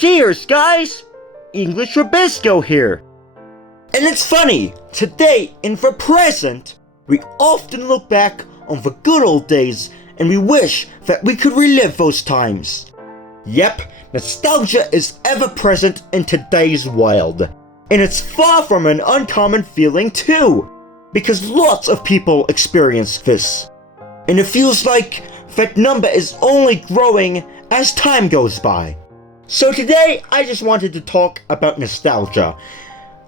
Cheers, guys! English Rabisco here. And it's funny, today in the present, we often look back on the good old days and we wish that we could relive those times. Yep, nostalgia is ever present in today's world. And it's far from an uncommon feeling too, because lots of people experience this. And it feels like that number is only growing as time goes by. So today, I just wanted to talk about nostalgia.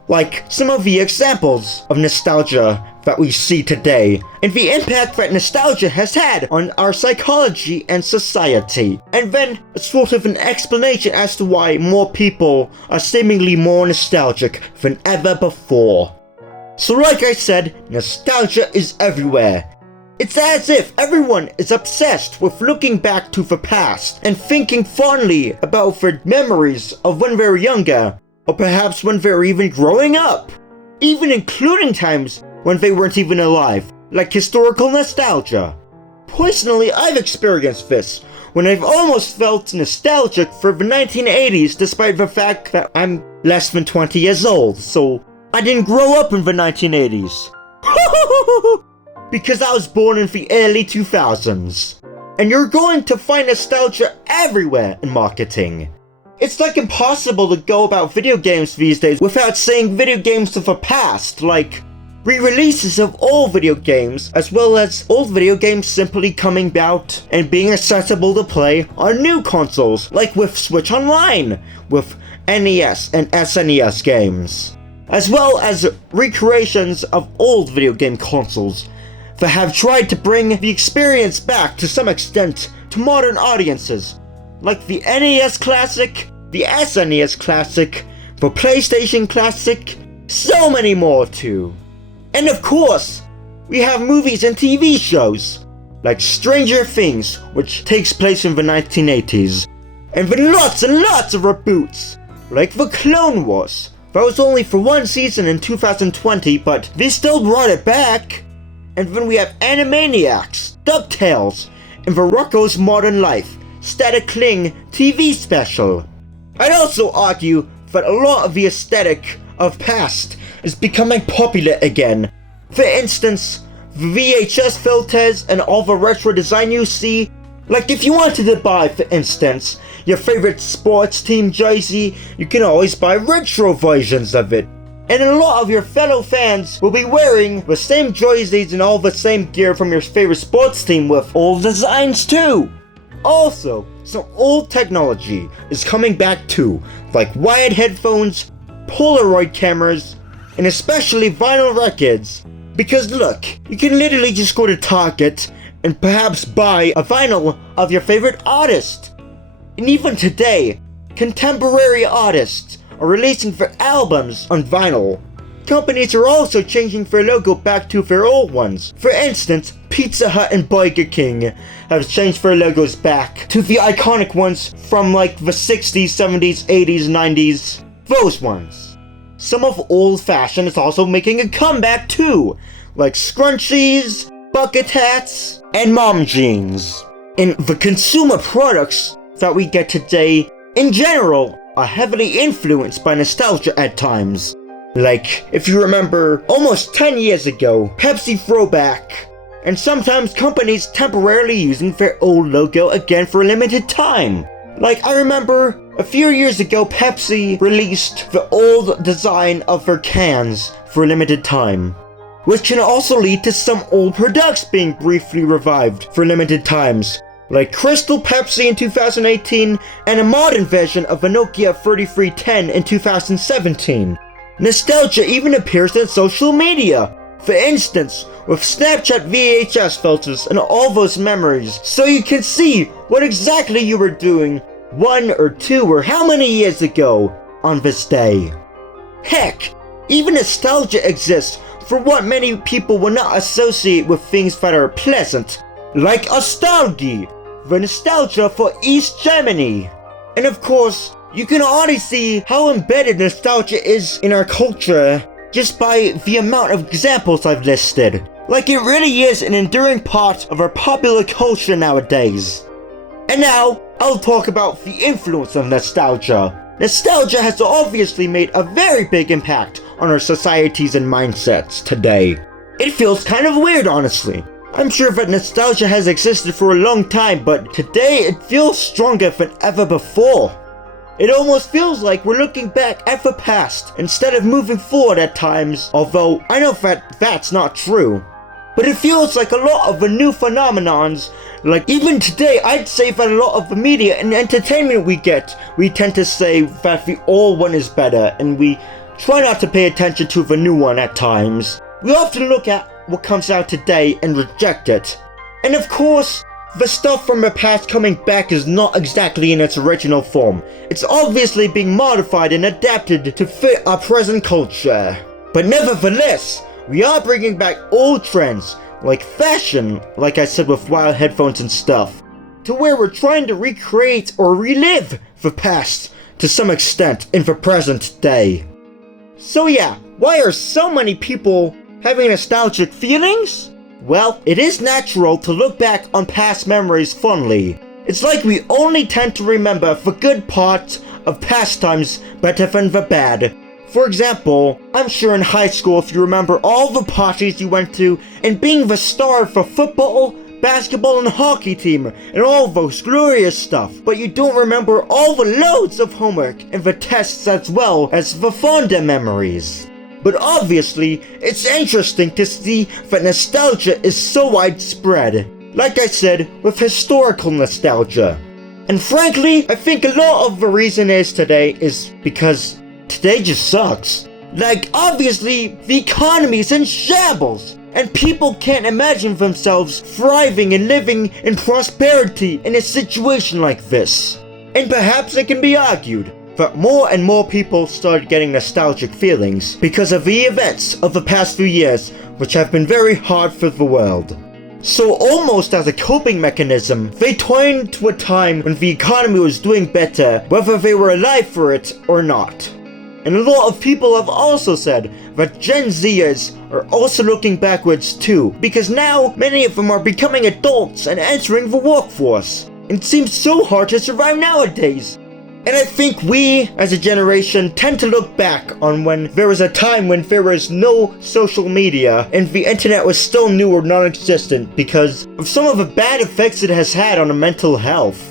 Like some of the examples of nostalgia that we see today, and the impact that nostalgia has had on our psychology and society. And then sort of an explanation as to why more people are seemingly more nostalgic than ever before. So like I said, nostalgia is everywhere. It's as if everyone is obsessed with looking back to the past and thinking fondly about their memories of when they were younger, or perhaps when they were even growing up, even including times when they weren't even alive, like historical nostalgia. Personally, I've experienced this, when I've almost felt nostalgic for the 1980s despite the fact that I'm less than 20 years old, so I didn't grow up in the 1980s. Because I was born in the early 2000s. And you're going to find nostalgia everywhere in marketing. It's like impossible to go about video games these days without saying video games of the past, like re-releases of old video games, as well as old video games simply coming out and being accessible to play on new consoles, like with Switch Online, with NES and SNES games, as well as recreations of old video game consoles that have tried to bring the experience back to some extent to modern audiences, like the NES Classic, the SNES Classic, the PlayStation Classic, so many more too. And of course, we have movies and TV shows, like Stranger Things, which takes place in the 1980s, and then lots and lots of reboots, like the Clone Wars, that was only for one season in 2020, but they still brought it back. And then we have Animaniacs, DuckTales, and the Rocko's Modern Life, Static Cling TV special. I'd also argue that a lot of the aesthetic of past is becoming popular again. For instance, the VHS filters and all the retro design you see. Like if you wanted to buy, for instance, your favorite sports team jersey, you can always buy retro versions of it. And a lot of your fellow fans will be wearing the same jerseys and all the same gear from your favorite sports team with old designs too. Also, some old technology is coming back too, like wired headphones, Polaroid cameras, and especially vinyl records. Because look, you can literally just go to Target and perhaps buy a vinyl of your favorite artist. And even today, contemporary artists are releasing their albums on vinyl. Companies are also changing their logo back to their old ones. For instance, Pizza Hut and Burger King have changed their logos back to the iconic ones from like the 60s, 70s, 80s, 90s. Those ones. Some of old fashion is also making a comeback too, like scrunchies, bucket hats, and mom jeans. And the consumer products that we get today, in general, are heavily influenced by nostalgia at times. Like, if you remember, almost 10 years ago, Pepsi throwback, and sometimes companies temporarily using their old logo again for a limited time. Like, I remember a few years ago, Pepsi released the old design of their cans for a limited time, which can also lead to some old products being briefly revived for limited times, like Crystal Pepsi in 2018 and a modern version of the Nokia 3310 in 2017. Nostalgia even appears in social media, for instance, with Snapchat VHS filters and all those memories, so you can see what exactly you were doing 1 or 2 or how many years ago on this day. Heck, even nostalgia exists for what many people will not associate with things that are pleasant, like nostalgia, the nostalgia for East Germany. And of course, you can already see how embedded nostalgia is in our culture just by the amount of examples I've listed. Like it really is an enduring part of our popular culture nowadays. And now, I'll talk about the influence of nostalgia. Nostalgia has obviously made a very big impact on our societies and mindsets today. It feels kind of weird, honestly. I'm sure that nostalgia has existed for a long time, but today it feels stronger than ever before. It almost feels like we're looking back at the past instead of moving forward at times, although I know that that's not true. But it feels like a lot of the new phenomenons, like even today, I'd say that a lot of the media and entertainment we get, we tend to say that the old one is better, and we try not to pay attention to the new one at times. We often look at what comes out today and reject it. And of course, the stuff from the past coming back is not exactly in its original form. It's obviously being modified and adapted to fit our present culture. But nevertheless, we are bringing back old trends, like fashion, like I said with wired headphones and stuff, to where we're trying to recreate or relive the past to some extent in the present day. So yeah, why are so many people having nostalgic feelings? Well, it is natural to look back on past memories fondly. It's like we only tend to remember the good parts of past times better than the bad. For example, I'm sure in high school if you remember all the parties you went to and being the star of the football, basketball, and hockey team and all those glorious stuff, but you don't remember all the loads of homework and the tests as well as the fonder memories. But obviously, it's interesting to see that nostalgia is so widespread. Like I said, with historical nostalgia. And frankly, I think a lot of the reason is today is because today just sucks. Like, obviously, the economy is in shambles, and people can't imagine themselves thriving and living in prosperity in a situation like this. And perhaps it can be argued that more and more people started getting nostalgic feelings because of the events of the past few years, which have been very hard for the world. So almost as a coping mechanism, they turned to a time when the economy was doing better, whether they were alive for it or not. And a lot of people have also said that Gen Zers are also looking backwards too, because now many of them are becoming adults and entering the workforce. And it seems so hard to survive nowadays. And I think we, as a generation, tend to look back on when there was a time when there was no social media and the internet was still new or non-existent because of some of the bad effects it has had on our mental health.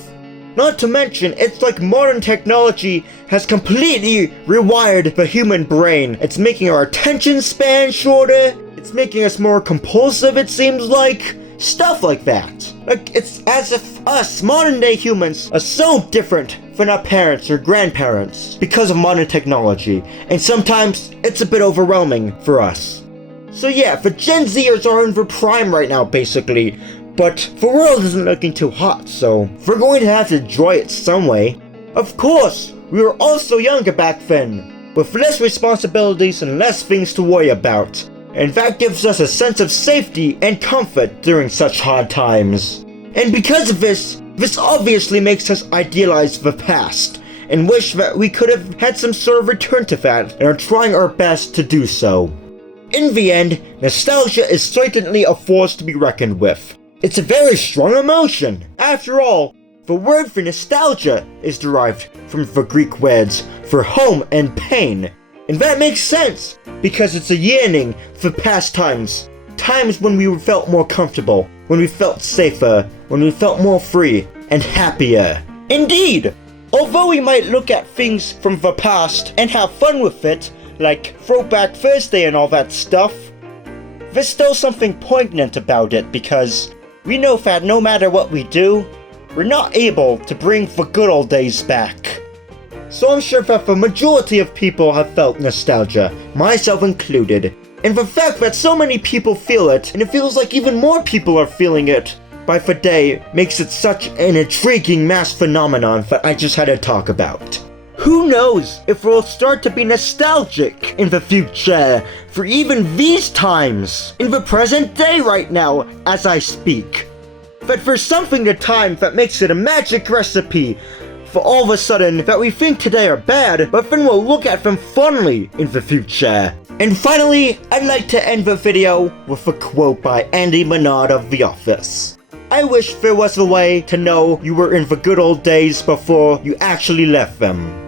Not to mention, it's like modern technology has completely rewired the human brain. It's making our attention span shorter, it's making us more compulsive, it seems like. Stuff like that. Like, it's as if us, modern day humans, are so different than our parents or grandparents because of modern technology, and sometimes it's a bit overwhelming for us. So yeah, the Gen Zers are in their prime right now, basically, but the world isn't looking too hot, so we're going to have to enjoy it some way. Of course, we were also younger back then, with less responsibilities and less things to worry about. And that gives us a sense of safety and comfort during such hard times. And because of this obviously makes us idealize the past, and wish that we could have had some sort of return to that, and are trying our best to do so. In the end, nostalgia is certainly a force to be reckoned with. It's a very strong emotion. After all, the word for nostalgia is derived from the Greek words for home and pain. And that makes sense, because it's a yearning for past times. Times when we felt more comfortable, when we felt safer, when we felt more free and happier. Indeed! Although we might look at things from the past and have fun with it, like Throwback Thursday and all that stuff, there's still something poignant about it because we know that no matter what we do, we're not able to bring the good old days back. So I'm sure that the majority of people have felt nostalgia, myself included. And the fact that so many people feel it, and it feels like even more people are feeling it by the day, makes it such an intriguing mass phenomenon that I just had to talk about. Who knows if we'll start to be nostalgic in the future for even these times, in the present day right now as I speak. But there's something to time that makes it a magic recipe for all of a sudden that we think today are bad, but then we'll look at them fondly in the future. And finally, I'd like to end the video with a quote by Andy Menard of The Office. I wish there was a way to know you were in the good old days before you actually left them.